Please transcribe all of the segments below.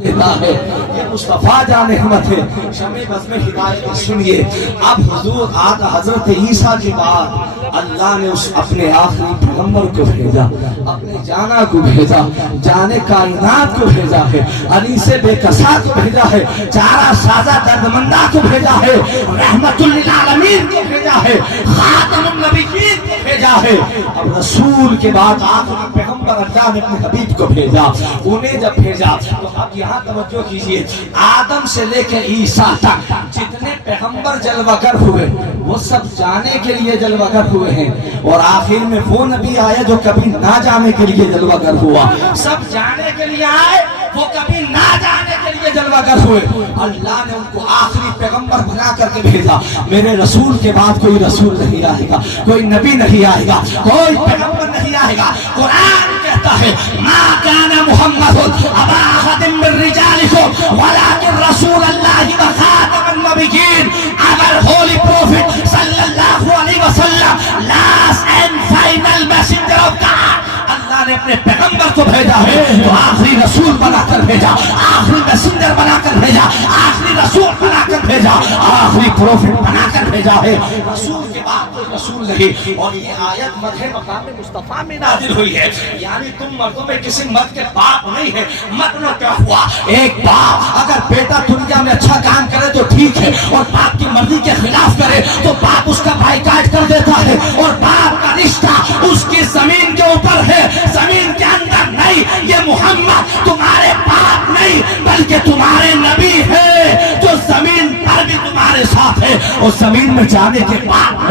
देता है। ये मुस्तफा जान अहमद है। शमे बस में हिदायत सुनिए। अब हुजूर आका हजरत ईसा के बाद अल्लाह ने उस अपने आखिरी पैगंबर को भेजा, अपने जाना को भेजा, जाने कायनात को भेजा है, अनीसे बेकसा को भेजा है, चारा साजा दर्दमंदा को भेजा है, रहमतुल लिल आलमीन को भेजा है, खातमुन नबिय्यीन को भेजा है। अब रसूल के बाद आखिरी पैगंबर अल्लाह ने अपने हबीब को भेजा। उन्हें जब भेजा तो अब यहाँ तवज्जो कीजिए, आदम से लेकर ईसा तक जितने पैगंबर जलवागर हुए वो सब जाने के लिए जलवागर हुए हैं, और आखिर में वो नबी आया जो कभी ना जाने के लिए जलवागर हुआ। सब जाने के लिए आए, वो कभी ना जाने के लिए जलवागर हुए। अल्लाह ने उनको आखिरी पैगंबर बना करके भेजा। मेरे रसूल के बाद कोई रसूल नहीं आएगा, कोई नबी नहीं आएगा, कोई पैगंबर नहीं आएगा। कुरान कहता है मा काना मुहम्मदुन अबा अहदिन मिन रिजालिकुम वलाकिन रसूलुल्लाहि व खातमुन नबिय्यीन। अगर होली प्रॉफिट सल्लल्लाहु अलैहि वसल्लम last and final messenger of God, अल्लाह ने अपने पैगंबर को भेजा है तो आखिरी रसूल बनाकर भेजा, आखिरी मैसेंजर बनाकर भेजा, आखिरी रसूल बनाकर भेजा, आखिरी प्रॉफिट बनाकर भेजा है। रसूल के बाद कोई रसूल नहीं। और ये आयत मदह मकाम मुस्तफा में नाजिल हुई है, यानी तुम मर्दों में किसी मर्द के बाप नहीं है। मतलब क्या हुआ, एक बाप अगर बेटा दुनिया में अच्छा काम करे तो ठीक है, और बाप की मर्जी के खिलाफ करे तो बाप उसका बाइकाट कर देता है, और बाप का रिश्ता उसकी जमीन के ऊपर है, जमीन के अंदर नहीं। ये मोहम्मद तुम्हारे बाप नहीं बल्कि तुम्हारे नबी है, जो जमीन पर भी तुम्हारे साथ है और जमीन में जाने के बाद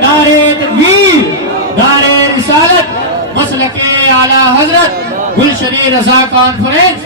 नारे तकबीर, नारे रिसालत, मसलके आला हजरत गुलशन रजा कॉन्फ्रेंस।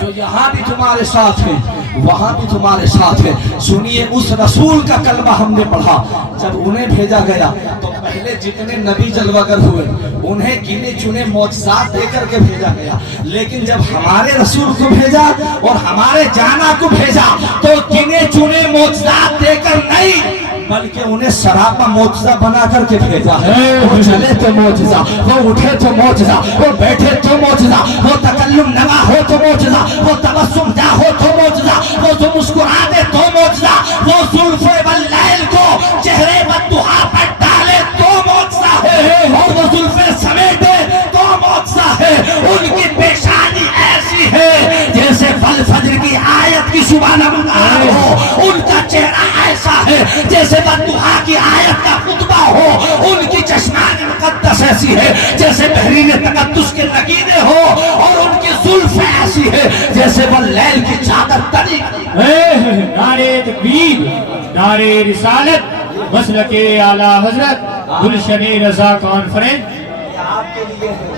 जो यहाँ भी तुम्हारे साथ है वहाँ भी तुम्हारे साथ है। सुनिए, उस रसूल का कलमा हमने पढ़ा, जब उन्हें भेजा गया तो पहले जितने नबी जलवागर हुए उन्हें गिने चुने मौजज़ात देकर के भेजा गया, लेकिन जब हमारे रसूल को भेजा और हमारे जाना को भेजा तो गिने चुने मौजज़ात देकर नहीं बल्कि उन्हें सरापा मौजज़ा बना करके भेजा है। वो चले तो मौजज़ा, वो उठे तो मौजज़ा, वो बैठे तो मौजज़ा, वो तकल्लुम नवा हो तो मौजज़ा, वो तबस्सुम जा हो तो मौजज़ा, वो जो मुस्कुराते तो मौजज़ा, वो जुल्फ़े वल्लैल को चेहरे बद्दुहा पर डाले तो मौजज़ा है, और वो जुल्फ़े समेटे तो मौजज़ा है। उनकी पेशानी ऐसी है जैसे फल फज्र की आयत की सुबह नमूदार हो, उनका चेहरा ऐसा है जैसे बद्दुहा की आयत का खुतबा हो, उनकी चश्मान मुक़द्दस ऐसी है जैसे बहरीन तक़द्दुस के नगीने हो, और उनकी जुल्फ़ ऐसी है जैसे वल्लैल की चादर तनी। नारे तकबीर, नारे रिसालत, मसलके आला हजरत गुलशन रजा कॉन्फ्रेंस। आपके लिए है,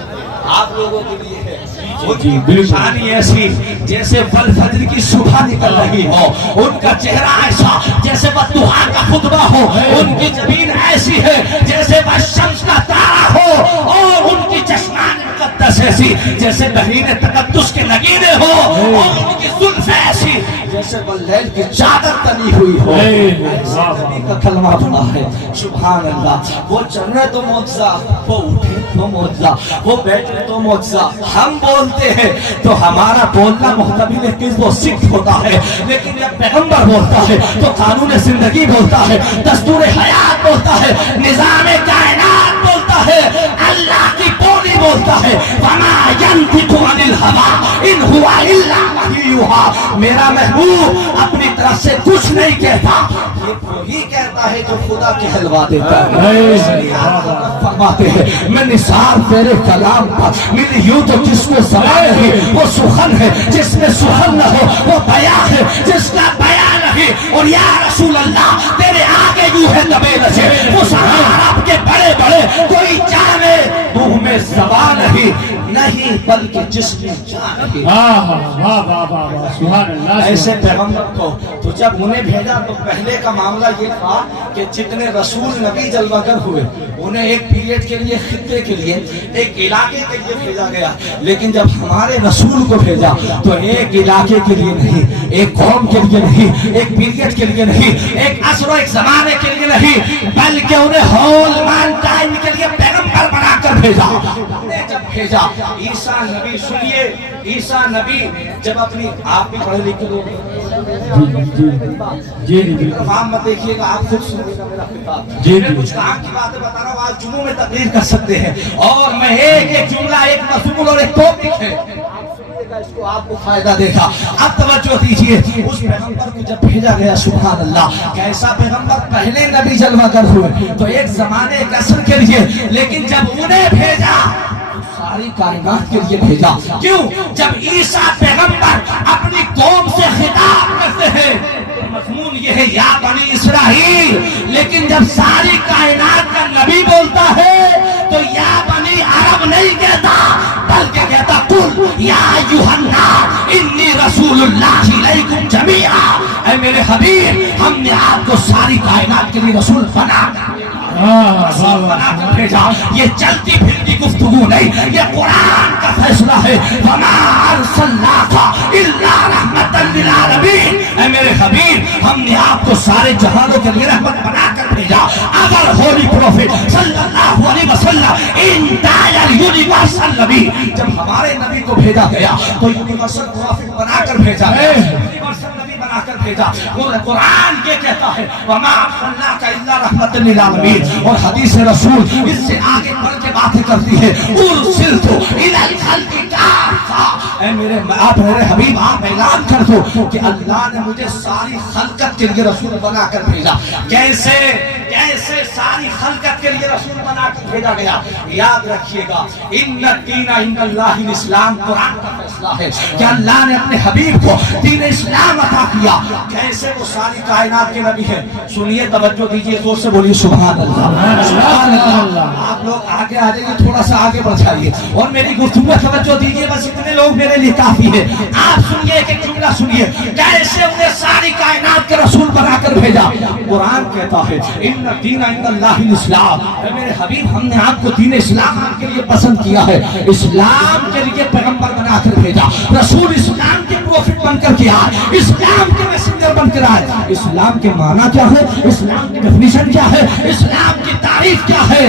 आप लोगों के लिए है। उनकी पेशानी ऐसी जैसे फल फज्र की सुबह निकल रही हो, उनका चेहरा ऐसा जैसे बद्दुहा का खुतबा हो, उनकी जमीन ऐसी है जैसे शम्स का तारा हो, और उनकी चश्मान मुक़द्दस ऐसी जैसे बहरीन तक़द्दुस के नगीने हो, और उनकी जुल्फ़ ऐसी जैसे वल्लैल की चादर तनी हुई हो। ऐसा नबी का कलमा पड़ा है, सुभान अल्लाह। वो चलने तो मौजज़ा, वो उठे तो मौजज़ा, वो बैठे तो मौजज़ा। हम बोलते हैं तो हमारा बोलना मुहतमिल किज़्ब व सिद्क़ होता है, लेकिन जब पैगंबर बोलता है तो कानून जिंदगी बोलता है, दस्तूर हयात बोलता है, निज़ाम कायनात बोलता है, अल्लाह की बोली बोलता है। वमा यंतिकु अनिल हवा इन हुवा इल्ला वही युहा। मेरा महबूब अपनी तरफ से कुछ नहीं कहता, ये वही कहता है जो खुदा कहलवा देता है। फरमाते हैं मैं निसार तेरे कलाम पर मिली यूं तो किसको सवाल नहीं, वो सुखन है जिसमें सुखन न हो, वो बयां है जिसका बयां नहीं। और या रसूल अल्लाह तेरे आगे यूं है दबे नशे, वो सहारा के बड़े बड़े कोई जाने मुंह में ज़बान नहीं बल्कि जिसमें जान है। सुभान अल्लाह। ऐसे पैगंबर को तो जब उन्हें भेजा तो पहले का मामला ये था कि जितने रसूल नबी जलवागर हुए उन्हें एक पीरियड के लिए, खित्ते के लिए, एक इलाके के लिए भेजा गया, लेकिन जब हमारे रसूल को भेजा तो एक इलाके के लिए नहीं, एक कौम के लिए नहीं, एक पीरियड के लिए नहीं, एक असर एक जमाने के लिए नहीं, बल्कि उन्हें होल मैन टाइम के लिए पैगंबर पैगंबर बना कर भेजा। जब भेजा ईसा नबी, सुनिए, ईसा नबी जब अपनी, आप भी पढ़े लिखे लोग जी आप मत देखिएगा, आप खुद सुनिएगा मेरा किताब जी मैं कुछ काम की बातें बता रहा हूँ। आज जुम्मों में तकरीर कर सकते हैं और मैं एक एक जुमला, एक मसूल और एक टॉपिक है, इसको आपको फायदा देगा। अब तवज्जो दीजिए, उस पैगंबर को जब भेजा गया, सुभान अल्लाह, कैसा पैगंबर, पहले नबी जलवा कर हुए तो एक जमाने एक असर के लिए, लेकिन जब उन्हें भेजा तो सारी कायनात के लिए भेजा। क्यों? जब ईसा पैगंबर अपनी कौम से खिताब करते हैं मजमून ये है या बनी इसराइल, लेकिन जब सारी कायनात का नबी बोलता है तो या बनी अरब नहीं कहता, बल्कि कहता कुल या अय्युहन्ना इन्नी रसूलुल्लाह इलैकुम जमीआ। ऐ मेरे हबीब, हमने आपको सारी कायनात के लिए रसूल बना कर भेजा। ये चलती फिरती गुफ्तगू नहीं, ये कुरान का फैसला है। वमा अरसलनाका इल्ला रहमतन लिल आलमीन। ऐ मेरे हबीब, हमने आपको सारे जहानों के लिए रहमत बनाकर भेजा। अगर होली प्रोफेट सल्लल्लाहु अलैहि वसल्लम इंटायर यूनिवर्सल नबी, जब हमारे नबी को भेजा गया तो यूनिवर्सल प्रोफेट बनाकर भेजा गया, यूनिवर्सल नबी बनाकर भेजा। और कुरान ये कहता है वमा अरसलनाका इल्ला रहमतन लिल आलमीन। और हदीस रसूल इससे आगे बढ़ के बातें करती है, उरसिलतु इलल खल्क़ि काफ़ा। ऐ मेरे आप मेरे हबीब, आप ऐलान कर दो कि अल्लाह ने मुझे सारी खलकत के लिए रसूल बनाकर भेजा। कैसे कैसे सारी खलकत के लिए रसूल बनाकर भेजा गया? याद रखिएगा, इन्ना दीना इन्नल्लाहिल इस्लाम, कुरान का फैसला है कि अल्लाह ने अपने हबीब को दीन इस्लाम अता किया। कैसे वो सारी कायनात के नबी है? सुनिए, तवज्जो दीजिए, जोर से बोलिए सुभान अल्लाह, सुभान अल्लाह। आप लोग आगे आ जाइए, थोड़ा सा आगे बढ़ जाइए और मेरी गुफ्तगू में तवज्जो दीजिए, बस इतने लोग मेरे लिए काफी है। आप सुनिए, एक एक जुमला सुनिए, कैसे उन्हें सारी कायनात के रसूल बनाकर भेजा। कुरान कहता है इन्ना दीना इन्नल्लाहिल इस्लाम। मेरे हबीब, हमने आपको दीन इस्लाम आपके लिए पसंद किया है, इस्लाम के लिए पैगंबर बनाकर भेजा, रसूल इस्लाम के प्रोफेट बनकर के आए, इस्लाम के मैसेंजर बनकर आए। इस्लाम के माना क्या है? इस्लाम की डेफिनेशन क्या है? इस्लाम की तारीफ क्या है?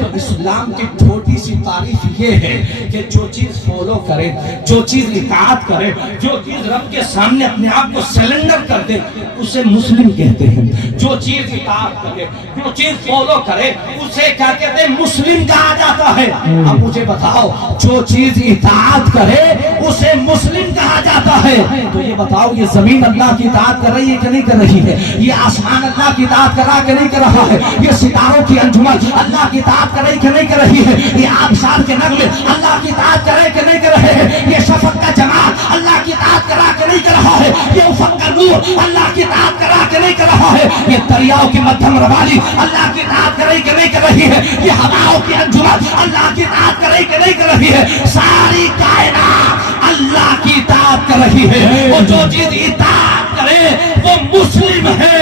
तो इस्लाम की छोटी सी तारीफ ये है कि जो चीज फॉलो करे, जो चीज इताअत करे, जो चीज रब के सामने अपने आप को सरेंडर कर दे, उसे मुस्लिम कहते हैं। जो चीज इताअत करे, जो चीज फॉलो करे, उसे क्या कहते हैं? मुस्लिम कहा जाता है। अब मुझे बताओ, जो चीज इताअत करे उसे मुस्लिम कहा जाता है। तो ये बताओ, ये जमीन अल्लाह की इताअत कर रही है कि नहीं कर रही है? ये आसमान अल्लाह की इताअत कर रहा है कि नहीं कर रहा है? ये सितारों की अंजुमन अल्लाह की इताअत कर रही कि नहीं कर रही है? ये आबशार के नगमे अल्लाह की इताअत कर रहे कि नहीं कर रहे हैं? ये शफक का जमाल अल्लाह की इताअत कर रहा कि नहीं कर रहा है? ये उफक का नूर अल्लाह की इताअत कर रहा कि नहीं कर रहा है? ये दरियाओं की मध्यम रवाली अल्लाह की इताअत कर रही कि नहीं कर रही है? ये हवाओं की अंजुमन अल्लाह की इताअत कर रही कि नहीं कर रही है? सारी कायनात अल्लाह की इताअत कर रही है। वो जो चीज इताअत करे वो मुस्लिम है।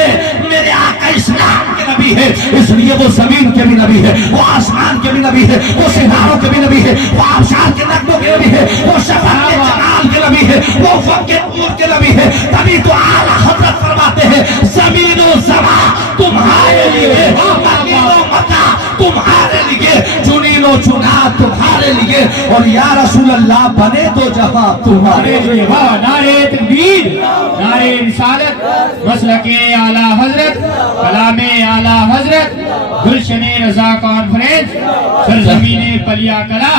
मेरे आका इस्लाम के नबी है, इसलिए वो जमीन के भी नबी है, वो आसमान के भी नबी है, वो सितारों के भी नबी है, वो आबशार के नगमों के नबी है, वो शफक के जमाल के नबी है, वो फक के नूर के नबी है। तभी तो आला हजरत फरमाते हैं, जमीन और ज़मा तुम्हारे लिए, जमीन और मक्का तुम्हारे लिए, चुनीन और चुना तुम्हारे लिए, और या रसूल अल्लाह बने तो जहां तुम्हारे लिए। नारे तकबीर, नारे रिसालत, मसलके आला हजरत, कलामे आला हजरत, गुलशने रजा कॉन्फ्रेंस, सरजमीने पलिया कला,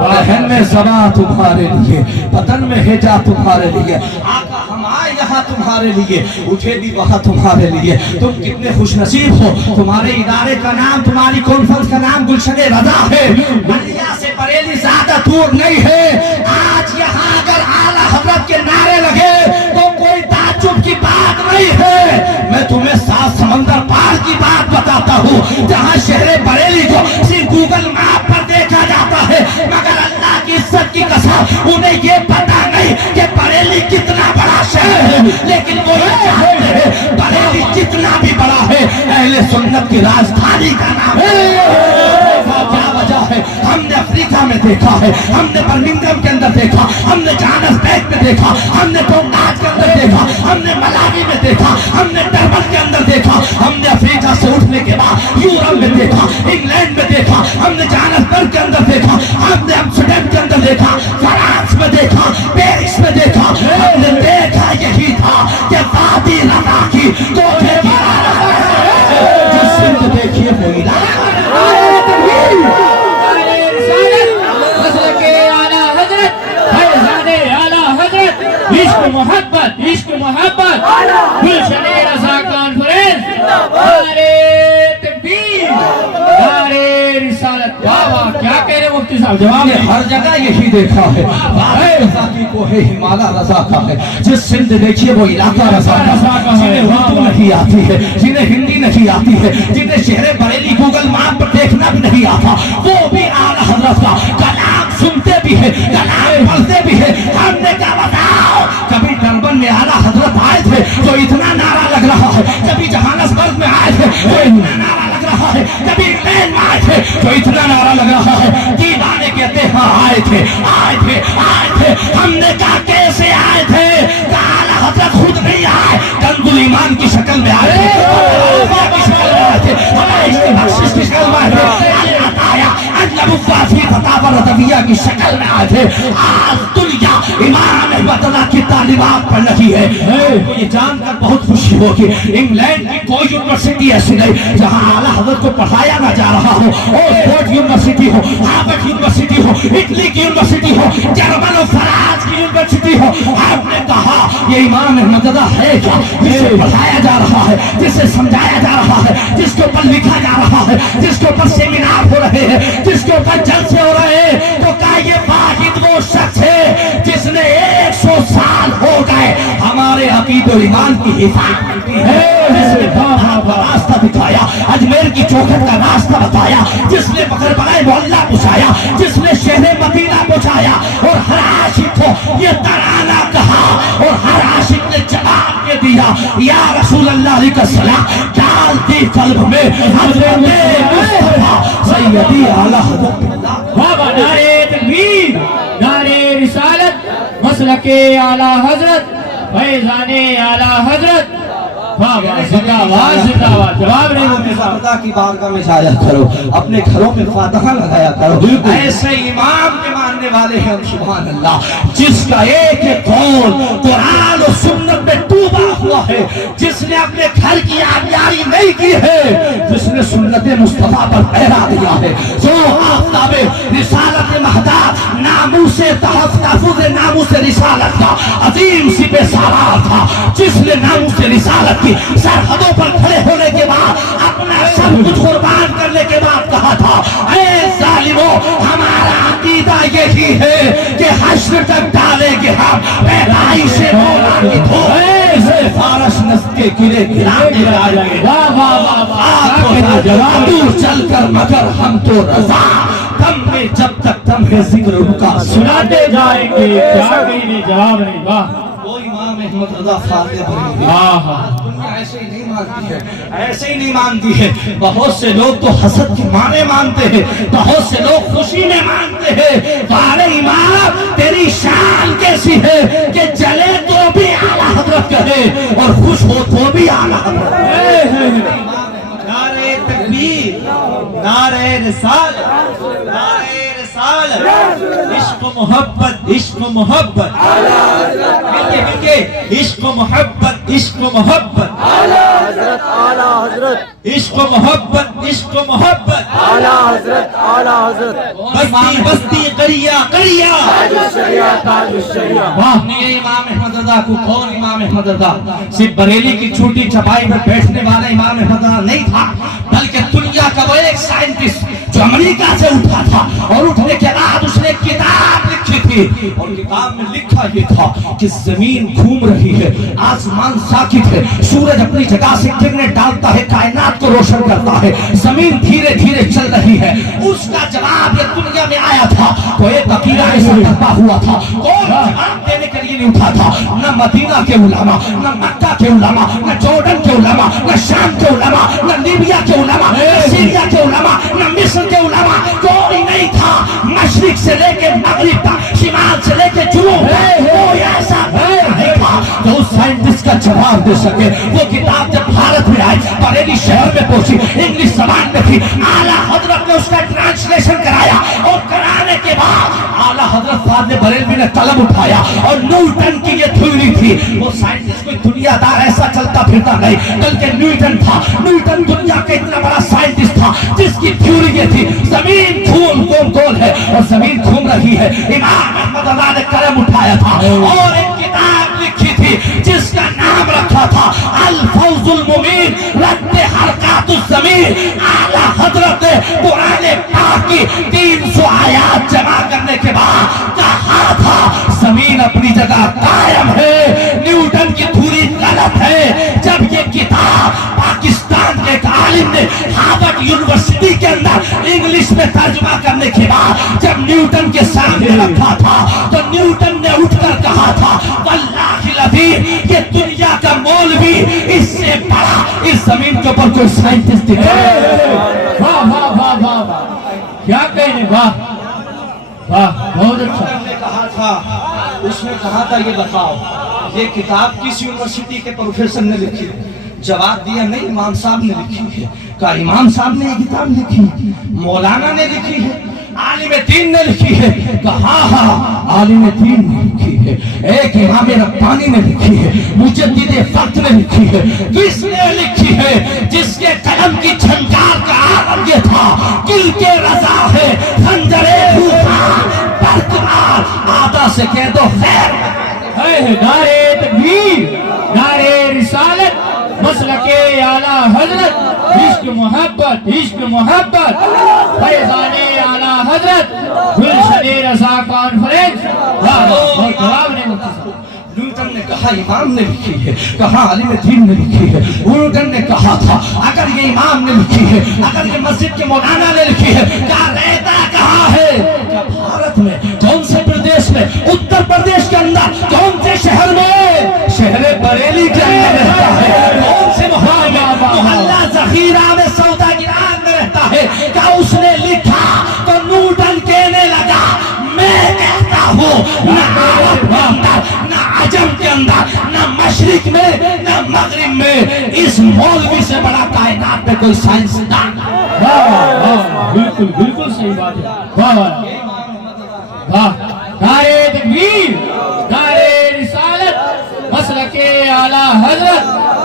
बहन में ज़मा तुम्हारे लिए, बदन में हेजा तुम्हारे लिए, आका हम आए यहाँ तुम्हारे लिए, उठे भी वहाँ तुम्हारे लिए। तुम कितने खुशनसीब हो, तुम्हारे इदारे का नाम, तुम्हारी कॉन्फ्रेंस का नाम गुलशने रजा है। बलिया से बरेली ज्यादा दूर नहीं है। आज यहाँ अगर आला हजरत के नारे लगे तो कोई ताज्जुब की बात नहीं है। मैं तुम्हें 7 समंदर पार की बात बताता हूँ, जहाँ शहर बरेली को सिर्फ गूगल मैप पर देखा जाता है, मगर अल्लाह की इज्जत की कसम उन्हें ये पता नहीं कि बरेली कितना बड़ा शहर है, लेकिन वो जानते हैं बरेली जितना भी बड़ा है अहले सुन्नत की राजधानी का नाम है। क्या वजह है? हमने अफ्रीका में देखा है, हमने बर्मिंघम के अंदर देखा, हमने जोहान्सबर्ग में देखा, हमने टोंगाज के अंदर देखा, हमने मलावी में देखा, हमने डरबन के अंदर देखा, हमने अफ्रीका से उठने के बाद यूरोप में देखा, इंग्लैंड में देखा, ہم نے جانسبرگ کے اندر دیکھا, ہم نے امسٹرڈیم کے اندر دیکھا, فرانس میں دیکھا, پیرس میں دیکھا, ہم نے دیکھا یہی تھا کہ وادی رما کی توحفے کی جو سندھ دیکھیے وہ علاقہ عشق محبت, عشق محبت, گلشن رضا کانفرنس, نعرے تکبیر, نعرے رسالت. واہ واہ, کیا کہہ رہے مفتی صاحب, جواب نے ہر جگہ یہی دیکھا ہے. رضا کی کوہ ہمالا رضا کا ہے. جس سندھ دیکھیے وہ علاقہ رضا کا ہے. جنہیں اردو نہیں آتی ہے, جنہیں ہندی نہیں آتی ہے, جنہیں شہر بریلی گوگل میپ پر دیکھنا بھی نہیں آتا, وہ بھی اعلیٰ حضرت کا کلام سنتے بھی ہے, کلام پڑھتے بھی ہے. ہم نے کہا بتاؤ, کبھی ڈربن میں اعلیٰ حضرت آئے تھے تو اتنا نعرہ لگ رہا ہے, کبھی جہانسبرگ میں آئے تھے تو اتنا نعرہ لگ رہا ہے, کبھی انگلینڈ میں آئے تھے تو اتنا نعرہ لگ رہا ہے. دیوانے کہتے ہیں ہاں آئے تھے, آئے تھے, آئے تھے. ہم نے کہا کیسے آئے تھے؟ کہا اعلیٰ حضرت خود نہیں آئے, کنز الایمان کی شکل میں آئے تھے, کی شکل میں آئے تھے, ہمارے کی بخشش کی شکل میں آئے تھے, کی شکل میں آئے تھے. آج دنیا امام احمد رضا کی تعلیمات پڑھ رہی ہے. یہ جان کر بہت خوشی ہوگی انگلینڈ کی کوئی یونیورسٹی ایسی نہیں جہاں اعلیٰ حضرت کو پڑھایا نہ جا رہا ہو. آکسفورڈ یونیورسٹی ہو, ہارورڈ یونیورسٹی ہو, اٹلی کی یونیورسٹی ہو, جرمن و فرانس کی یونیورسٹی ہو. آپ نے کہا یہ امام احمد رضا ہے کیا جسے پڑھایا جا رہا ہے, جسے سمجھایا جا رہا ہے, جس کے اوپر لکھا جا رہا ہے, جس کے اوپر سیمینار ہو رہے ہیں, جس کے اوپر جلسے ہو رہے ہیں, تو کہا یہ واحد وہ شخص ہے جس نے 100 سال ہو گئے ہمارے عقید و ایمان کی حفاظت کی ہے, جس نے راستہ دکھایا, اجمیر کی چوکھٹ کا راستہ بتایا, جس نے بکر بغائے محلہ پہنچایا, جس نے شہر مدینہ پہنچایا, اور ہر عاشق کو یہ ترانہ کہا, اور ہر عاشق نے جواب یہ دیا یا رسول اللہ علیہ السلام, ڈال دی قلب میں حضرت مصطفیٰ سیدی اعلیٰ حضرت. بابا نعرے تکبیر, نعرے رسالت, مسلک اعلیٰ حضرت, فیضان اعلیٰ حضرت. بابا زندہ باد, زندہ باد. جواب نہیں مفتی صاحب. خدا کی بارگاہ میں جایا کرو, اپنے گھروں میں فاتحہ لگایا کرو. ایسے امام کے ماننے والے ہیں سبحان اللہ, جس کا ایک ایک قول قرآن و سنت میں ڈوبا ہوا ہے, جس نے اپنے گھر کی آبیاری نہیں کی ہے, جس نے سنت مصطفیٰ پر پہرا دیا ہے, جو آفتاب رسالت مہدا ناموس تحفظ ناموس رسالت کا عظیم سپہ سالار تھا, جس نے ناموس رسالت کی سرحدوں پر کھڑے ہونے کے بعد اپنا سب کچھ قربان کرنے کے بعد کہا تھا اے ظالموں, ہمارا عقیدہ یہی ہے کہ حشر تک ڈالیں گے ہم پیدائش مولا کی دھوپ, ایسے فارس نسل کے گرے گرانے آ جائیں گے دور چل کر, مگر ہم تو رضا دم میں جب تک دم ہے ذکر ان کا سناتے جائیں گے. کیا کہیں جواب نہیں. واہ, وہ امام احمد رضا فاتح بنیں. دنیا ایسے ہی نہیں مانتی ہے, ایسے ہی نہیں مانتی ہے. بہت سے لوگ تو حسد کے معنی مانتے ہیں, بہت سے لوگ خوشی میں مانتے ہیں. فارے امام تیری شان کیسی ہے کہ جلے تو بھی اعلیٰ حضرت کہے اور خوش ہو تو بھی اعلیٰ حضرت. نعرے تکبیر, نعرے رسالت, نعرے رسالت, عشق و محبت, عشق و محبت, مل کے عشق و محبت, عشق و محبت, عشق و محبت, عشق و محبت, بستی بستی قریہ قریہ. واہ, یہ امام احمد رضا کو کون امام احمد رضا صرف بریلی کی چھوٹی چپائی پر بیٹھنے والا امام احمد رضا نہیں تھا, بلکہ دنیا کا وہ ایک سائنٹسٹ جو امریکہ سے اٹھا تھا, اور اٹھنے کے بعد اس نے کتاب لکھی تھی, اور کتاب میں لکھا یہ تھا کہ زمین گھوم رہی ہے, آسمان ساکت ہے, سورج اپنی جگہ سے کرنے ڈالتا ہے, کائنات کو روشن کرتا ہے, زمین دھیرے دھیرے چل رہی ہے. اس کا جواب یہ دنیا میں آیا تھا تو ایک عقیدہ ایسا ڈھبا ہوا تھا, کون جواب دینے کے لیے نہیں اٹھا تھا. نہ مدینہ کے علماء, نہ مکہ کے علماء, نہ جورڈن کے علماء, نہ شام کے علماء, نہ لیبیا کے علماء, نہ سیریا کے علماء, نہ مصر کے علماء, کوئی نہیں تھا. مشرق سے لے کے مغرب تک, شمال سے لے کے جنوب تک, کوئی ایسا نہیں تھا जो उस साइंटिस्ट का जवाब दे सके। वो किताब जब भारत में आई, बरेली शहर में पहुंची, इंग्लिश जबान में थी, आला हजरत ने उसका ट्रांसलेशन कराया और कराने के बाद आला हजरत साहब ने बरेलवी ने कलम उठाया और न्यूटन की ये थ्योरी थी। वो साइंटिस्ट कोई दुनियादार ऐसा चलता फिरता नहीं, बल्कि न्यूटन था। न्यूटन दुनिया का इतना बड़ा साइंटिस्ट था जिसकी थ्योरी ये थी, जमीन गोल है और जमीन घूम रही है। इमाम अहमद अल्लाह ने कलम उठाया था और एक किताब लिखी थी जिसका नाम रखा था अल फौजुल मुबीन रद्द हरकातुज ज़मीन। आला हजरत ने कुरान पाक की 300 आयात जमा करने के बाद कहा था जमीन अपनी जगह कायम है, न्यूटन की थ्योरी गलत है। जब ये किताब पाकिस्तान के एक आलिम ने हार्वर्ड यूनिवर्सिटी के अंदर इंग्लिश में तर्जुमा करने के बाद जब न्यूटन के सामने रखा था तो न्यूटन ने उठकर कहा था वल्लाहि लज़ीम, ये दुनिया का मौलवी इससे बड़ा इस जमीन के ऊपर कोई साइंटिस्ट वाह वाह वाह वाह वाह, क्या कहने, वाह वाह, बहुत अच्छा। ने कहा था, उसने कहा था ये बताओ ये किताब किस यूनिवर्सिटी के प्रोफेसर ने लिखी है? जवाब दिया नहीं, इमाम साहब ने लिखी है। कहा इमाम साहब ने ये किताब लिखी, मौलाना ने लिखी है, आलिम दीन ने लिखी है? कहा हाँ, आलिम दीन ने लिखी है, एक इमाम रब्बानी ने लिखी है, मुजद्दिद फक्त ने लिखी है। किसने लिखी है? जिसके कलम की झंकार का आलम ये था, किल के रजा है खंजरे बरकरार, आदा से कह दो खैर। नारे तकबीर, नारे रिसालत, मसलके आला हजरत, इश्क मोहब्बत, इश्क मोहब्बत, फैजाने आला हजरत, गुलशने रजा कॉन्फ्रेंस। जवाब नहीं मुफ्ती साहब। न्यूटन ने कहा इमाम ने लिखी है, कहा आलिम दीन ने लिखी है। न्यूटन ने कहा था अगर ये इमाम ने लिखी है, अगर ये मस्जिद के मौलाना ने लिखी है, क्या रहता कहाँ है? क्या भारत में? कौन से प्रदेश में? उत्तर प्रदेश के अंदर। कौन से शहर में? शहर बरेली के अंदर रहता है। कौन से मोहल्ला जखीरा में सौदागिरान में रहता है। क्या उसने लिखा तो न्यूटन कहने लगा मैं कहता हूँ न अरब के अंदर, न अजम के अंदर, न मशरिक में, न मगरिब में इस मौलवी से बड़ा कायनात में कोई साइंसदान। बिल्कुल बिल्कुल सही बात है। वाह वाह, नारे तकबीर, नारे रिसालत, मसलके आला हजरत,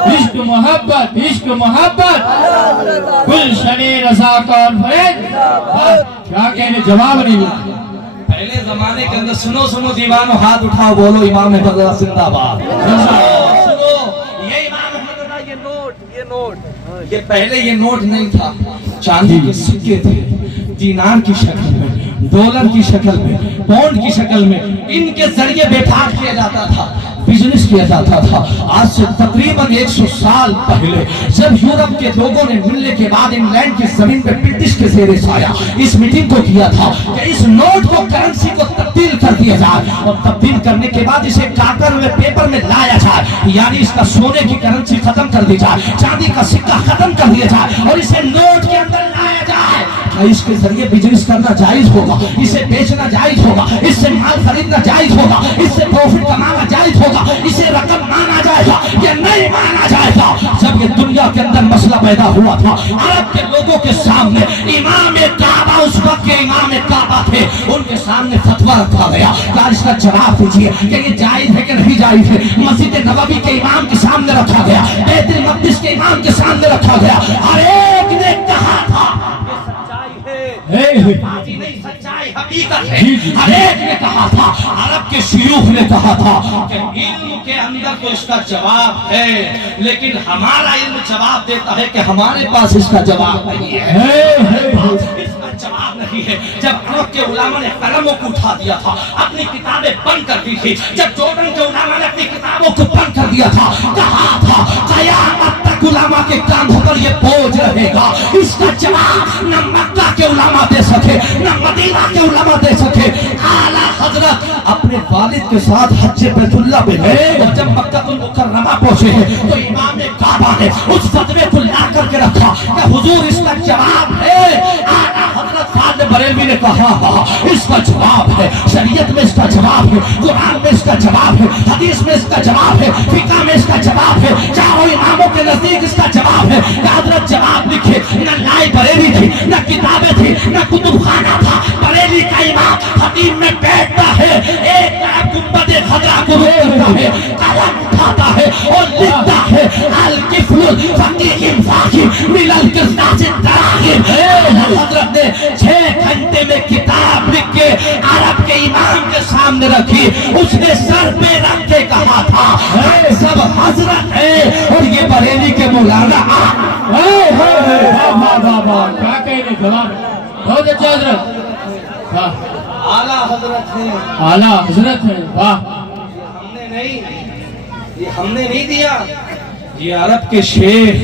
इश्क मोहब्बत, इश्क मोहब्बत, गुलशने रजा कॉन्फ्रेंस। क्या कहने, जवाब नहीं मिलता। पहले जमाने के अंदर सुनो सुनो दीवानो, हाथ उठाओ, बोलो इमाम अहमद जिंदाबाद। सुनो ये इमाम अहमद, ये नोट, ये पहले ये नोट नहीं था, चांदी के सिक्के थे, दीनार की शक्ल में, डॉलर की शक्ल में, पौंड की शक्ल में, इनके जरिए व्यापार किया जाता था, बिजनेस किया जाता था। आज से तकरीबन 100 साल पहले जब यूरोप के लोगों ने मिलने के बाद इंग्लैंड की जमीन पे ब्रिटिश के जेर साया इस मीटिंग को किया था कि इस नोट को, करेंसी को तब्दील कर दिया जाए और तब्दील करने के बाद इसे काकर हुए पेपर में लाया जाए, यानी इसका सोने की करेंसी खत्म कर दी जाए, चांदी का सिक्का खत्म कर दिया जाए और इसे नोट के अंदर लाया जाए। इसके जरिए बिजनेस करना जायज होगा, इसे बेचना जायज होगा, इससे माल खरीदना जायज होगा, इससे प्रॉफिट कमाना जायज होगा, इसे रकम माना जाएगा या नहीं माना जाएगा। जब ये दुनिया के अंदर मसला पैदा हुआ था, अरब के लोगों के सामने इमाम काबा, उस वक्त के इमाम काबा थे, उनके सामने फतवा रखा गया, क्या इसका जवाब दीजिए कि ये जायज है कि नहीं जायज है। मस्जिद नबवी के इमाम के सामने रखा गया, बैतुल मक़दिस के इमाम के सामने रखा गया। हर एक ने कहा था सच्चाई हकीकत है। हर एक ने कहा था, अरब के शयूख ने कहा था कि इल्म के अंदर तो इसका जवाब है, लेकिन हमारा इल्म जवाब देता है कि हमारे पास इसका जवाब नहीं है, इसका जवाब नहीं है। जब अरब के उलामा ने कलमों को उठा दिया था, अपनी किताबें बंद कर दी थी, जब जॉर्डन के उलामा ने अपनी किताबों को बंद कर दिया था, कहा था क़यामत तक उलामा के कांधों पर ये बोझ रहेगा। इसका जवाब न मक्का के उलामा दे सके, न मदीना के उलामा दे सके। आला हजरत अपने वालिद के साथ हज बैतुल्लाह पे गए और जब मक्कातुल मुकर्रमा पहुंचे हैं तो इमाम काबा ने उस फतवे को ला करके रखा कि हुजूर इसका जवाब है। आला हजरत बरेलवी ने कहा इसका जवाब है, शरीयत में इसका जवाब है, कुरान में इसका जवाब है, हदीस में इसका जवाब है, फिक़ह में इसका जवाब है, चारों इमामों के नजदीक इसका जवाब है। हजरत जवाब लिखे, न लाई बरेली थी, न किताबें थी, न कुतुब खाना था। बरेली का इमाम हतीम में बैठता है, एक तरफ गुंबद खजरा को रोकता है, कलम उठाता है और लिखता है अल किफलुल फकीह फाकिह मिलल किस्नास दराहिम। हजरत ने 6 घंटे में किताब लिख के अरब के इमाम के सामने रखी। उसने सर पे रख के कहा था सब हजरत है और ये बरेली के मौलाना। क्या कहने जवाब बहुत अच्छा हजरत, आला हजरत है, आला हजरत है, वाह। हमने नहीं, ये हमने नहीं दिया, ये अरब के शेख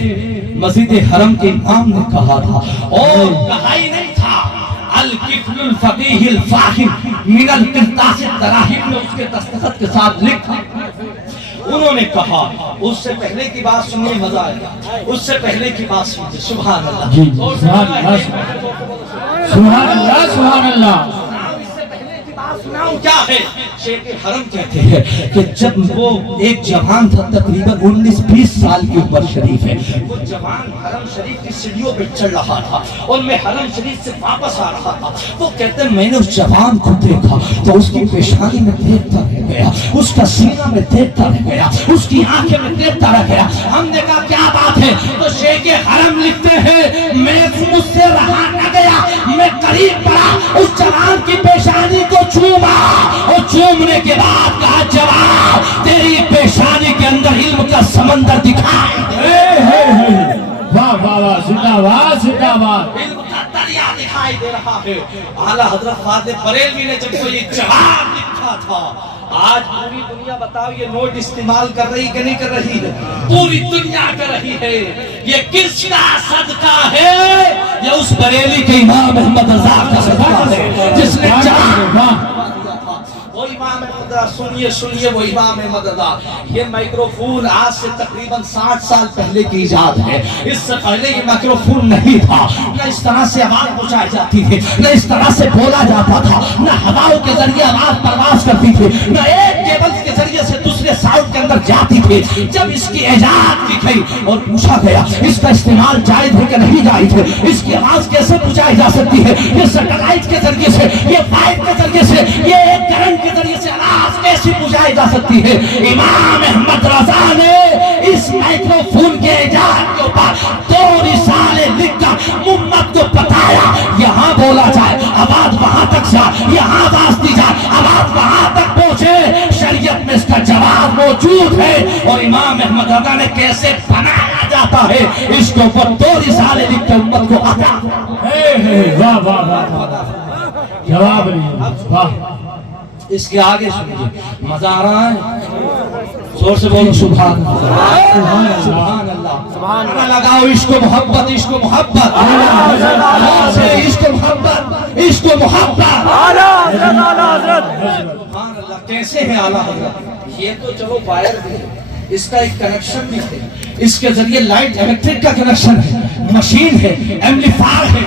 मस्जिद हरम के इमाम ने कहा था। और कहा ही नहीं था अल किफलुल फकीहिल फाहिम मिनल किस्तास दराहिम ने उसके दस्तखत के साथ लिखा। उन्होंने कहा, उससे पहले की बात सुनिए, मजा आएगा। उससे पहले की बात सुनिए, सुभान अल्लाह, जी जी, सुभान अल्लाह, सुभान अल्लाह, सुभान अल्लाह। सुनाऊं क्या है? शेख हरम कहते हैं कि जब वो एक जवान था, तकरीबन 19-20 साल की उम्र शरीफ है, वो जवान हरम शरीफ की सीढ़ियों पे चढ़ रहा था और मैं हरम शरीफ से वापस आ रहा था। वो कहते हैं मैंने उस जवान को देखा तो उसकी पेशानी में देखता रह गया, उसका सीना में देखता रह गया, उसकी आंखें में देखता रह गया। हमने कहा क्या बात है? तो शेख हरम लिखते हैं मैं मुझसे रहा न गया, मैं करीब पड़ा, उस जवान की पेशानी को चूमा और चूमने के बाद कहा जवाब तेरी पेशानी के अंदर इल्म का समंदर दिखाए। वाह वाह वाह, जिंदाबाद जिंदाबाद। इल्म का दरिया दिखाई दे रहा है। आला हजरत फातिह बरेलवी ने जब ये जवाब लिखा था, आज पूरी दुनिया बताओ ये नोट इस्तेमाल कर रही कि नहीं कर रही है? पूरी दुनिया कर रही है। ये किसका सदका है? ये उस बरेली के इमाम अहमद रजा का सदका है जिसने जवाब। वो इमाम अहमद रजा, सुनिए सुनिए, वो इमाम अहमद रजा। ये माइक्रोफोन आज से तकरीबन 60 साल पहले की इजाद है। इससे पहले ये माइक्रोफोन नहीं था, न इस तरह से आवाज पहुंचाई जाती थी, न इस तरह से बोला जाता था, न हवाओं के जरिए आवाज परवाज करती थी, न एक केबल के जरिए से दूसरे साउंड के अंदर जाती थी। जब इसकी इजाद की गई और पूछा गया इसका इस्तेमाल जायज है कि नहीं जायज है, इसकी आवाज कैसे पहुंचाई जा सकती है, ये सैटेलाइट के जरिए से, ये वाइब के जरिए से, ये एक करंट के जरिए से आवाज कैसे पहुंचाई जा सकती है? इमाम अहमद रजा ने इस माइक्रोफोन के इजाद के ऊपर 2 रिसाले लिखकर उम्मत को बताया यहाँ बोला जाए, आवाज वहां तक जाए, यहाँ आवाज दी जाए, आवाज वहां तक पहुंचे। शरीयत में इसका जवाब मौजूद है और इमाम अहमद रजा ने कैसे बनाया जाता है इसके ऊपर 2 रिसाले लिखकर उम्मत को आता। वाह वाह वाह, जवाब नहीं, वाह। इसके आगे सुनिए, मजा आ रहा है? जोर से बोलो सुभान अल्लाह, सुभान अल्लाह, सुभान अल्लाह। लगाओ इश्क मोहब्बत, इश्क मोहब्बत, इश्क मोहब्बत, इश्क मोहब्बत। सुभान अल्लाह। कैसे है आला हजरत? ये तो चलो वायर भी है, इसका एक कनेक्शन भी है, इसके जरिए लाइट इलेक्ट्रिक का कनेक्शन है, मशीन है, एम्पलीफायर है,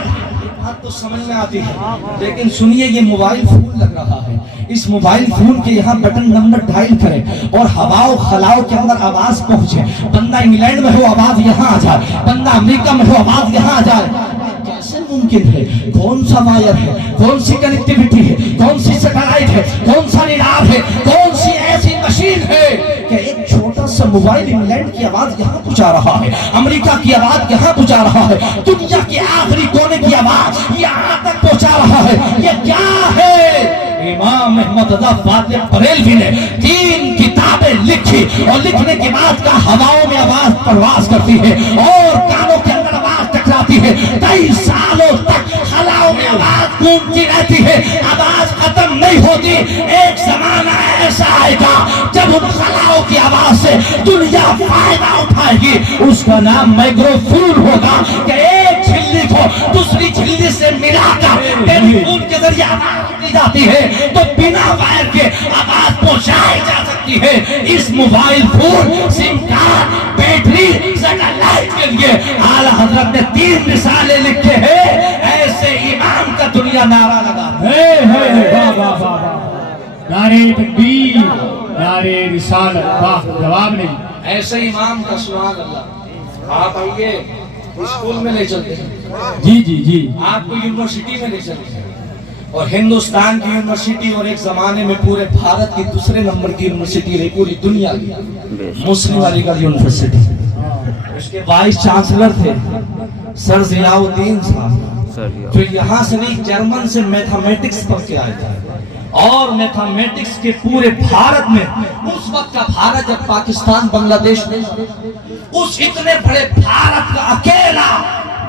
बात तो समझ में आती है। लेकिन सुनिए ये मोबाइल फोन लग रहा है, इस मोबाइल फोन के यहाँ बटन नंबर डायल करें और हवाओ खलाओ के अंदर आवाज पहुंचे। बंदा इंग्लैंड में हो आवाज यहाँ आ जाए, बंदा अमेरिका में हो आवाज यहाँ आ जाए। कैसे मुमकिन है? कौन सा वायर है, कौन सी कनेक्टिविटी है, कौन सी सैटेलाइट है, कौन सा निराव है, कौन सी ऐसी मशीन है कि एक छोटा सा मोबाइल इंग्लैंड की आवाज यहाँ पहुंचा रहा है, अमेरिका की आवाज यहाँ पहुंचा रहा है, दुनिया के आखिरी कोने की आवाज यहाँ तक पहुंचा रहा है। ये क्या है? इमाम अहमद रजा फातिह बरेलवी ने 3 किताबें लिखी और लिखने के बाद का हवाओं में आवाज परवाज करती है और कानों के अंदर आवाज टकराती है। 23 सालों तक हवाओं में आवाज गूंजती रहती है, आवाज खत्म नहीं होती। एक जमाना ऐसा आएगा जब उन हवाओं की आवाज से दुनिया फायदा उठाएगी, उसका नाम माइक्रोफोन होगा कि एक झिल्ली को दूसरी झिल्ली से मिलाकर टेलीफोन के जरिए आवाज दी जाती है तो बिना वायर के आवाज पहुंचाई जा सकती है। इस mobile phone, SIM card, battery, satellite के लिए आला हजरत ने 3 मिसालें लिखे हैं। ऐसे इमाम का दुनिया کا نعرہ لگا. واہ واہ واہ واہ. نعرے تکبیر، نعرے رسالت. واہ، جواب نہیں. ایسے امام کا سبحان اللہ. آپ آئیے اسکول میں لے چلتے ہیں، جی جی جی. آپ کو یونیورسٹی میں لے چلتے ہیں، اور ہندوستان کی یونیورسٹی، اور ایک زمانے میں پورے بھارت کی دوسرے نمبر کی یونیورسٹی رہی پوری دنیا کی، مسلم علی گڑھ یونیورسٹی. اس کے وائس چانسلر تھے سر ضیاء الدین صاحب، جو یہاں سے نہیں جرمن سے میتھمیٹکس پڑھ کے آئے تھے، اور میتھمیٹکس کے پورے بھارت میں، اس وقت کا بھارت جب پاکستان بنگلہ دیش میں، اس اتنے بڑے بھارت کا اکیلا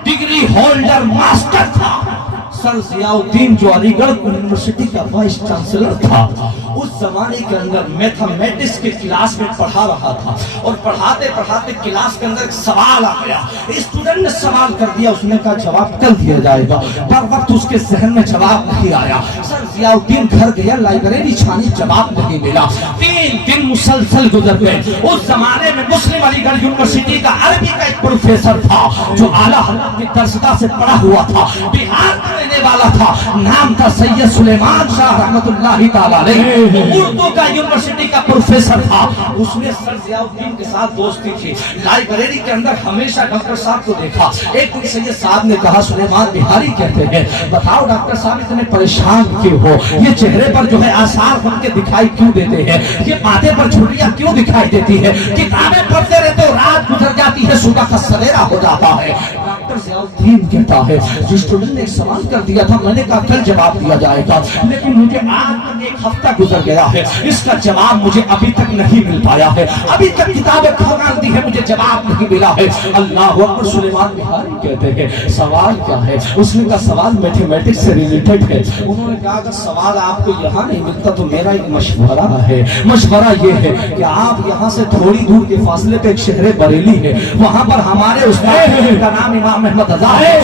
ڈگری ہولڈر ماسٹر تھا سر ضیاء الدین، جو علی گڑھ یونیورسٹی کا وائس چانسلر تھا. اس زمانے کے اندر میتھمیٹکس کے کلاس میں پڑھا رہا تھا، اور پڑھاتے پڑھاتے کلاس کے اندر ایک سوال آ گیا. اسٹوڈنٹ نے سوال کر دیا، اس نے کہا جواب کل دیا جائے گا. پر وقت اس کے ذہن میں جواب نہیں آیا. سر ضیاء الدین گھر گیا، لائبریری چھانی، جواب نہیں ملا. 3 دن مسلسل گزر گئے. اس زمانے میں مسلم علی گڑھ یونیورسٹی کا عربی کا ایک پروفیسر تھا، جو اعلیٰ حضرت کی درسگاہ سے پڑھا ہوا تھا، بہار کا رہنے والا تھا، نام تھا سید سلیمان شاہ رحمت اللہ تعالی علیہ. اردو کا یونیورسٹی کا پروفیسر تھا. اس نے سر ضیاء الدین کے ساتھ دوستی کی. لائبریری کے اندر ہمیشہ ڈاکٹر صاحب کو دیکھا. ایک دن سید صاحب نے کہا سلیمان بہاری کہتے ہیں، بتاؤ ڈاکٹر صاحب اتنے پریشان کیوں ہو؟ یہ چہرے پر جو ہے آثار بن کے دکھائی کیوں دیتے ہیں؟ یہ ماتھے پر جھریاں کیوں دکھائی دیتی ہے؟ کتابیں پڑھتے رہتے ہو، رات گزر جاتی ہے، صبح کا سویرا ہو جاتا ہے. ڈاکٹر ضیاء الدین کہتا ہے اسٹوڈنٹ نے ایک سوال کر دیا تھا، میں نے کہا کل جواب دیا جائے گا، لیکن مجھے آج تک 1 ہفتہ گزر گیا ہے، اس کا جواب مجھے ابھی تک نہیں مل پایا ہے. ابھی تک کتابیں کھول دی ہے، مجھے جواب نہیں ملا ہے. اللہ اکبر. سلیمان بہاری کہتے ہیں سوال کیا ہے؟ اس نے کہا سوال میتھمیٹکس سے ریلیٹڈ ہے. انہوں نے کہا اگر سوال آپ کو یہاں نہیں ملتا تو میرا ایک مشورہ ہے. مشورہ یہ ہے کہ آپ یہاں سے تھوڑی دور کے فاصلے پہ ایک شہر بریلی ہے، وہاں پر ہمارے استاد کا نام امام احمد رضا ہے،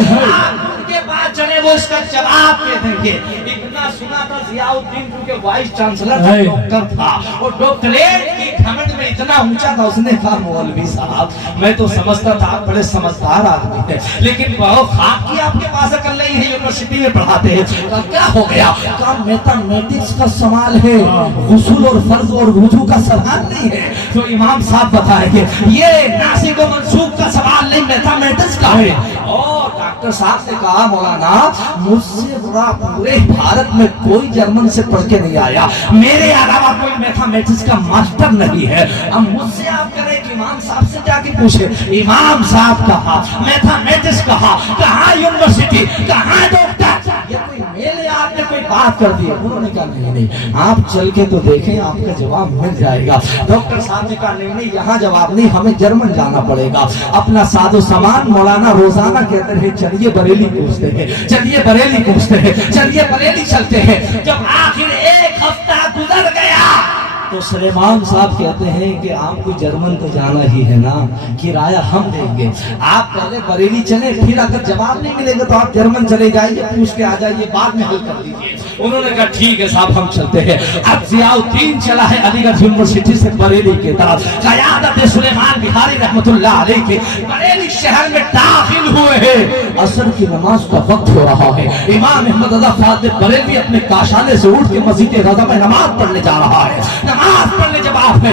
کے بعد چلے وہ اس کا جواب دے دیں گے. اتنا سنا تھا ضیاء الدین کیونکہ وائس چانسلر تھا، ڈاکٹر تھا، اور ڈاکٹریٹ کی گھمنڈ میں اتنا اونچا تھا. اس نے کہا مولوی صاحب میں تو سمجھتا تھا آپ بڑے سمجھدار آدمی ہیں، لیکن بہت خاک کی آپ کے پاس عقل نہیں ہے، یونیورسٹی میں پڑھاتے ہیں. کیا ہو گیا؟ کہا میتھمیٹکس کا سوال ہے، غسل اور فرض اور وضو کا سوال نہیں ہے. تو امام صاحب بتائیں گے یہ ناسک و منسوخ کا سوال نہیں، میتھمیٹکس کا ہے. اور ڈاکٹر صاحب نے کہا مولانا مجھ سے برا پورے بھارت میں کوئی جرمن سے پڑھ کے نہیں آیا، میرے علاوہ کوئی میتھمیٹکس کا ماسٹر نہیں ہے. اب مجھ سے آپ کریں کہ امام صاحب سے جا کے پوچھے. امام صاحب کہا میتھمیٹکس کہا، کہاں یونیورسٹی، کہاں ڈاکٹر؟ یہ کوئی میلے آپ نے کوئی بات کر دی. انہوں نے کہا نہیں آپ چل کے تو دیکھیں، آپ کا جواب مل جائے گا. ڈاکٹر صاحب نے کہا نہیں یہاں جواب نہیں، ہمیں جرمن جانا پڑے گا. اپنا ساز و سامان مولانا روزانہ کہتے ہیں چلیے بریلی پوچھتے ہیں، چلیے بریلی پوچھتے ہیں، چلیے بریلی چلتے ہیں. جب آخر 1 ہفتہ گزر گیا تو سلیمان صاحب کہتے ہیں کہ آپ کو جرمن تو جانا ہی ہے نا، کرایہ ہم دیں گے، آپ پہلے بریلی چلیں، پھر اگر جواب نہیں ملے گا تو آپ جرمن چلے جائیے، پوچھ کے آ جائیے، بعد میں حل کر لیجیے. انہوں نے کہا ٹھیک ہے صاحب ہم چلتے ہیں. اب ضیاء الدین چلا ہے علی گڑھ یونیورسٹی سے بریلی کی طرف. قیادت سلیمان بہاری رحمت اللہ علیہ کے بریلی شہر میں داخل ہوئے ہیں. عصر کی نماز کا وقت ہو رہا ہے. امام احمد رضا فاضل بریلوی اپنے کاشانے سے اٹھ کے مسجد رضا میں نماز پڑھنے جا رہا ہے. نماز پڑھنے جب آپ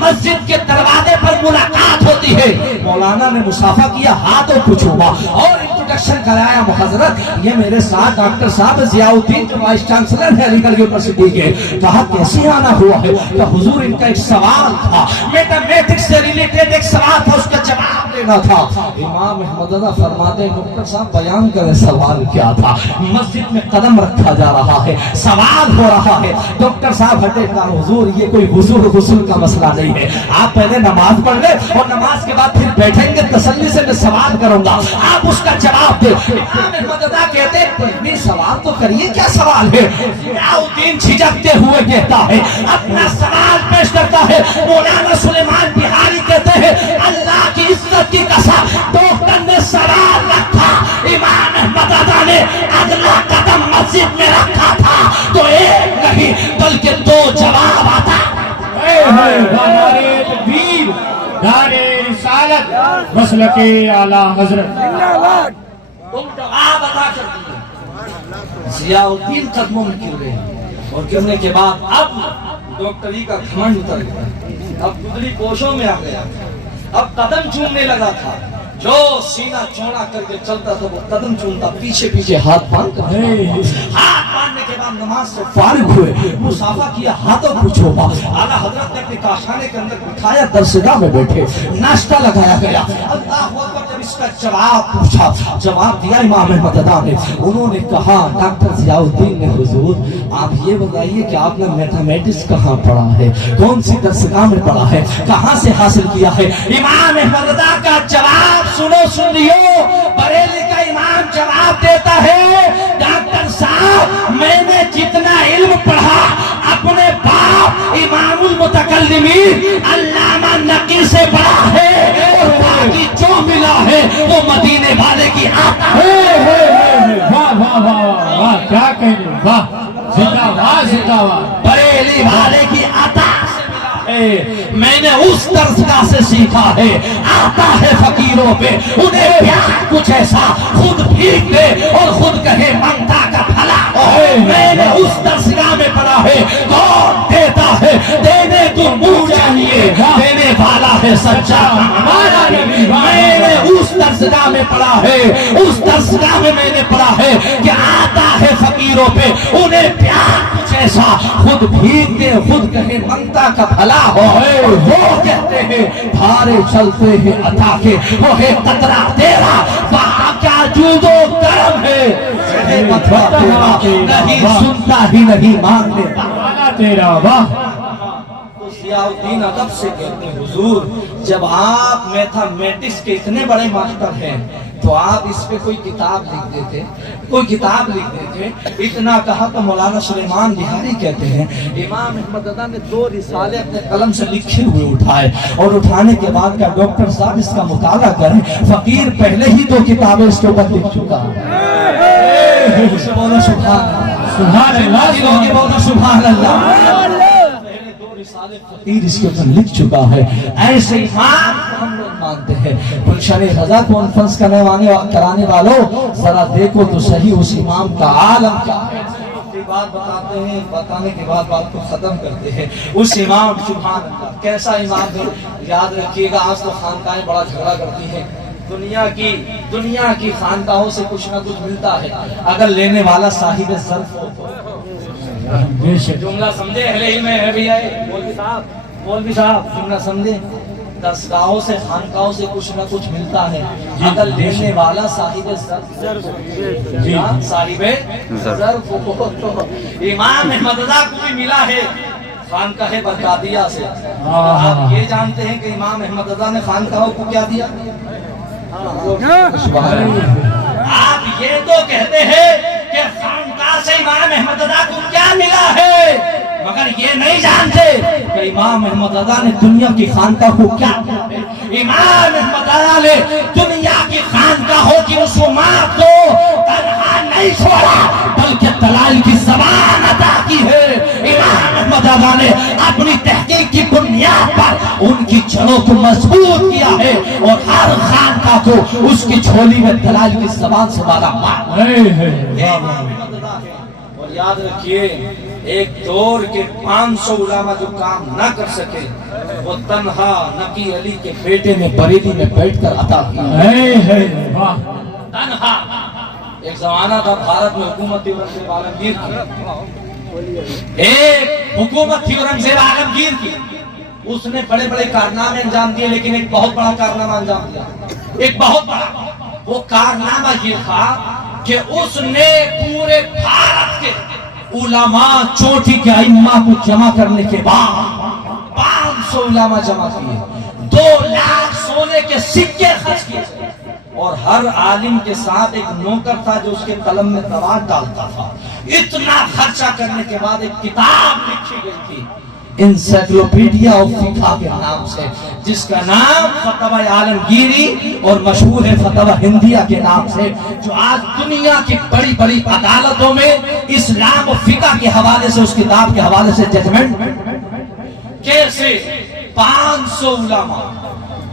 مسجد کے دروازے پر ملاقات ہوتی ہے، مولانا نے مصافحہ کیا، ہاتھوں کو چھوا اور انٹروڈکشن کرایا. حضرت یہ میرے ساتھ ڈاکٹر صاحب ضیاء الدین جو وائس چانسلر ہے علی گڑھ یونیورسٹی کے. کہا کیسے آنا ہوا ہے؟ کہ حضور ان کا ایک سوال تھا، میتھمیٹکس سے ریلیٹڈ ایک سوال تھا، اس کا جواب لینا تھا. امام احمد رضا فرماتے ہیں ڈاکٹر صاحب بیان کریں سوال کیا تھا. مسجد میں قدم رکھا جا رہا ہے، سوال ہو رہا ہے. ڈاکٹر صاحب ہٹے. کہا حضور یہ کوئی غسل کا مسئلہ نہیں ہے، آپ پہلے نماز پڑھ لیں اور نماز کے بعد پھر بیٹھیں گے، تسلی سے میں سوال کروں گا، آپ اس کا جواب دیں. امام احمد رضا کہتے ہیں پہلے سوال تو کریے، کیا سوال ہے؟ ضیاء الدین جھجکتے ہوئے کہتا ہے، اپنا سوال پیش کرتا ہے. مولانا سلیمان بہاری کہتے ہیں اللہ کی عزت کی قسم ڈاکٹر نے سوال رکھا، امام احمد رضا نے اگلا قدم مسجد میں رکھا تھا تو ایک نہیں بلکہ 2 جواب آتا. نعرے تکبیر، نعرے رسالت، مسلک اعلیٰ حضرت. تم جواب ادا کرتی ہیں. ضیاء الدین قدموں میں گر رہے ہیں، اور گرنے کے بعد اب ڈاکٹری کا گھمنڈ اتر گیا، اب گدڑی پوشوں میں آ گیا، اب قدم چومنے لگا تھا، جو سینہ چوڑا کر کے چلتا تھا وہ قدم چومتا، پیچھے پیچھے ہاتھ باندھ کر ہاتھ باندھنے کے بعد نماز سے فارغ ہوئے، مصافحہ کیا، ہاتھوں کو چھوپا، اعلیٰ حضرت نے اپنے کاشانے کے اندر بٹھایا، درسگاہ میں بیٹھے، ناشتہ لگایا گیا، اللہ اکبر جب اس کا جواب پوچھا، جواب دیا امام احمد رضا نے، انہوں نے کہا ڈاکٹر ضیاء الدین نے، حضور آپ یہ بتائیے کہ آپ نے میتھمیٹکس کہاں پڑھا ہے، کون سی درسگاہ میں پڑھا ہے، کہاں سے حاصل کیا ہے؟ امام احمد رضا کا جواب سنو، سن لیو، بریلی کا امام جواب دیتا ہے، ڈاکٹر صاحب میں نے جتنا علم پڑھا اپنے باپ امام المتکلمین علامہ نقی سے پڑھا ہے، اور باقی جو ملا ہے وہ مدینے والے کی عطا ہے۔ واہ واہ واہ واہ، کیا کہنے، واہ، زندہ باد زندہ باد، بریلی والے کی عطا سے ملا ہے، میں نے اس درسگاہ سے سیکھا ہے، آتا ہے فقیروں پہ انہیں پیار کچھ ایسا، خود بھیگ دے اور خود کہے منگتا کا بھلا ہو، میں نے اس درسگاہ میں پڑھا ہے، کون دیتا ہے، دینے کو منہ چاہیے، دینے والا ہے سچا ہمارا نبی، میں نے اس درسگاہ میں پڑھا ہے، اس درسگاہ میں میں نے پڑھا ہے کہ آتا ہے فقیروں پہ انہیں پیار کچھ ایسا، خود بھیگ دے خود کہے منگتا کا بھلا ہو، وہ کہتے ہیں دھارے چلتے ہیں عطا کے، وہ ہے قطرہ تیرا وہاں کیا جود و کرم ہے، متھرا تیرا نہیں سنتا ہی نہیں ماننے والا تیرا، واہ۔ ضیاء الدین ادب سے کہتے ہیں حضور جب آپ میتھمیٹکس کے اتنے بڑے ماسٹر ہیں تو آپ اس پہ کوئی کتاب لکھ دیتے، کوئی کتاب لکھ دیتے، اتنا کہا تو مولانا سلیمان بہاری کہتے ہیں امام احمد رضا نے 2 رسالے اپنے قلم سے لکھے ہوئے اٹھائے، اور اٹھانے کے بعد کہا ڈاکٹر صاحب اس کا مطالعہ کریں، فقیر پہلے ہی 2 کتابیں اس کے اوپر لکھ چکا ہے، بولو سبحان اللہ، بولو سبحان اللہ، فقیر اس کے اوپر لکھ چکا ہے، ایسے امام کو ہم لوگ مانتے ہیں۔ گلشن رضا کانفرنس کرانے والوں ذرا دیکھو تو صحیح اس امام کا عالم کیا ہے، بات بتاتے ہیں، بتانے کے بعد بات کو ختم کرتے ہیں، اس امام سبحان اللہ کیسا امام ہے، یاد رکھیے گا آج تو خانقاہیں بڑا جھگڑا کرتی ہیں، دنیا کی خانقاہوں سے کچھ نہ کچھ ملتا ہے اگر لینے والا صاحب ظرف ہو، جملہ سمجھے، اہل علم ہے بھی آئے، مولوی صاحب جملہ سمجھے، درسگاہوں سے خانقاہوں سے کچھ نہ کچھ ملتا ہے اگر لینے والا صاحب ظرف، صاحب ظرف ہو، تو امام احمد رضا کو بھی ملا ہے خانقاہ برکاتیہ سے۔ آپ یہ جانتے ہیں کہ امام احمد رضا نے خانقاہوں کو کیا دیا؟ آپ یہ تو کہتے ہیں کہ خانقاہ سے امام احمد رضا کو کیا ملا ہے، مگر یہ نہیں جانتے کہ امام احمد رضا نے دنیا کی خانقاہ کو کیا دیا ہے۔ امام احمد رضا نے دنیا کی خانقاہوں کی رسومات کو تنہا نہیں چھوڑا بلکہ دلائل کی زبان عطا کی ہے۔ امام احمد رضا نے اپنی تحقیق کی بنیاد پر ان کی جڑوں کو مضبوط کیا ہے اور ہر خانقاہ کو اس کی جھولی میں دلائل کی زبان سے مالا مار ہے۔ اور یاد رکھیے ایک دور کے 500 علماء جو کام نہ کر سکے وہ تنہا نقی علی کے بیٹے نے بریلی میں بیٹھ کر عطا کیا، تنہا۔ ایک زمانہ تھا بھارت میں حکومت تھی اورنگزیب عالمگیر کی، ایک حکومت تھی اورنگزیب عالمگیر کی، اس نے بڑے بڑے کارنامے انجام دیے لیکن ایک بہت بڑا کارنامہ انجام دیا، ایک بہت بڑا۔ وہ کارنامہ یہ تھا کہ اس نے پورے بھارت کے علماء چوٹی کے ائمہ کو جمع کرنے کے بعد 500 علماء جمع کیے، 2 لاکھ سونے کے سکے خرچ کیے، اور ہر عالم کے ساتھ ایک نوکر تھا جو اس کے قلم میں توات ڈالتا تھا۔ اتنا خرچہ کرنے کے بعد ایک کتاب لکھی گئی تھی انسائکلوپیڈیا آف فقہ کے نام سے، جس کا نام فتوی عالمگیری اور مشہور ہے فتوی ہندیہ کے نام سے، جو آج دنیا کی بڑی بڑی عدالتوں میں اسلام و فقہ کے حوالے سے اس کتاب کے حوالے سے ججمنٹ کیسے 500 علماء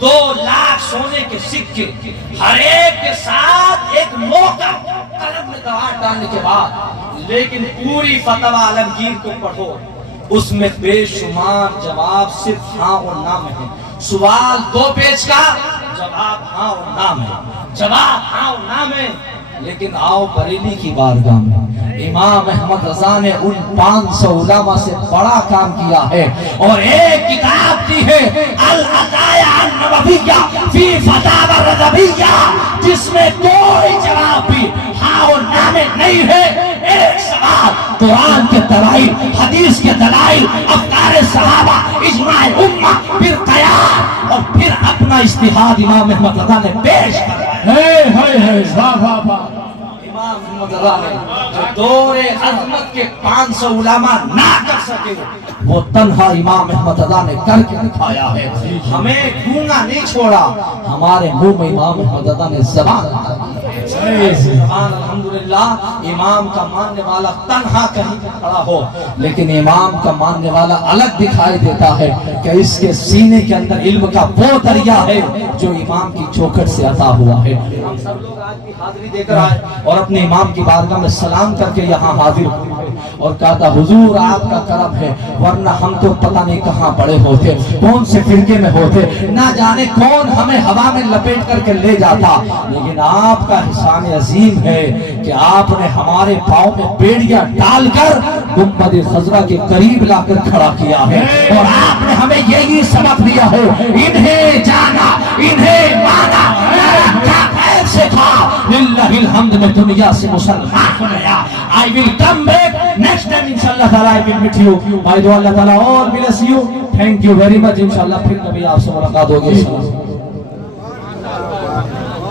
2 लाख सोने के सिक्के, हर एक के साथ एक मौका कलम में दवा डालने के बाद, लेकिन पूरी फतवा आलमगीर को पढ़ो, उसमें बेशुमार जवाब सिर्फ हाँ और ना में है। सवाल 2 पेज का, जवाब हाँ और ना में, जवाब हाँ और ना में। लेकिन आओ बरेली की बारगाह में, इमाम अहमद रजा ने उन 500 उलमा से बड़ा काम किया है और एक किताब दी है अल अज़ाया अन नबविय्या फी फतावा रज़विय्या, जिसमें कोई जवाब भी हाँ और ना में नहीं है। एक सवाल कुरान के दलाइल, हदीस के दलाइल, अफ़कार सहाबा, इजमाए उम्मा, फिर क़यास और फिर अपना इज्तिहाद इमाम अहमद रजा ने पेश किया। इमाम अहमद रजा ने जो दौरे अज़मत के 500 उलमा ना कर सके, वो तन्हा इमाम अहमद रजा ने करके दिखाया है। हमें गूंगा नहीं छोड़ा, हमारे मुंह में इमाम अहमद रजा ने ज़बान अल्हम्दुलिल्लाह। इमाम का मानने वाला तन्हा कहीं पे खड़ा हो, लेकिन इमाम का मानने वाला अलग दिखाई देता है कि इसके सीने के अंदर इल्म का वो दरिया है जो इमाम की चौखट से अता हुआ है। हम सब लोग आज की हाजिरी देकर आए और अपने इमाम की बारगाह में सलाम करके यहाँ हाजिर हुए और कहा था हुजूर आपका करम है, वरना हम तो पता नहीं कहाँ पड़े होते, कौन से फिरके में होते, ना जाने कौन हमें हवा में लपेट करके ले जाता। लेकिन आपका एहसान अजीम है कि आपने हमारे पाँव में बेड़ियां डालकर गुंबद खजरा के करीब लाकर खड़ा किया है और आपने हमें यही सबक दिया है, इन्हें जाना, इन्हें माना, में दुनिया से मुसलमान हो गया। I will come back next time inshallah ताला I will meet you. by Allah ताला और bless you. Thank you very much. इंशाल्लाह फिर कभी आपसे मुलाकात होगी।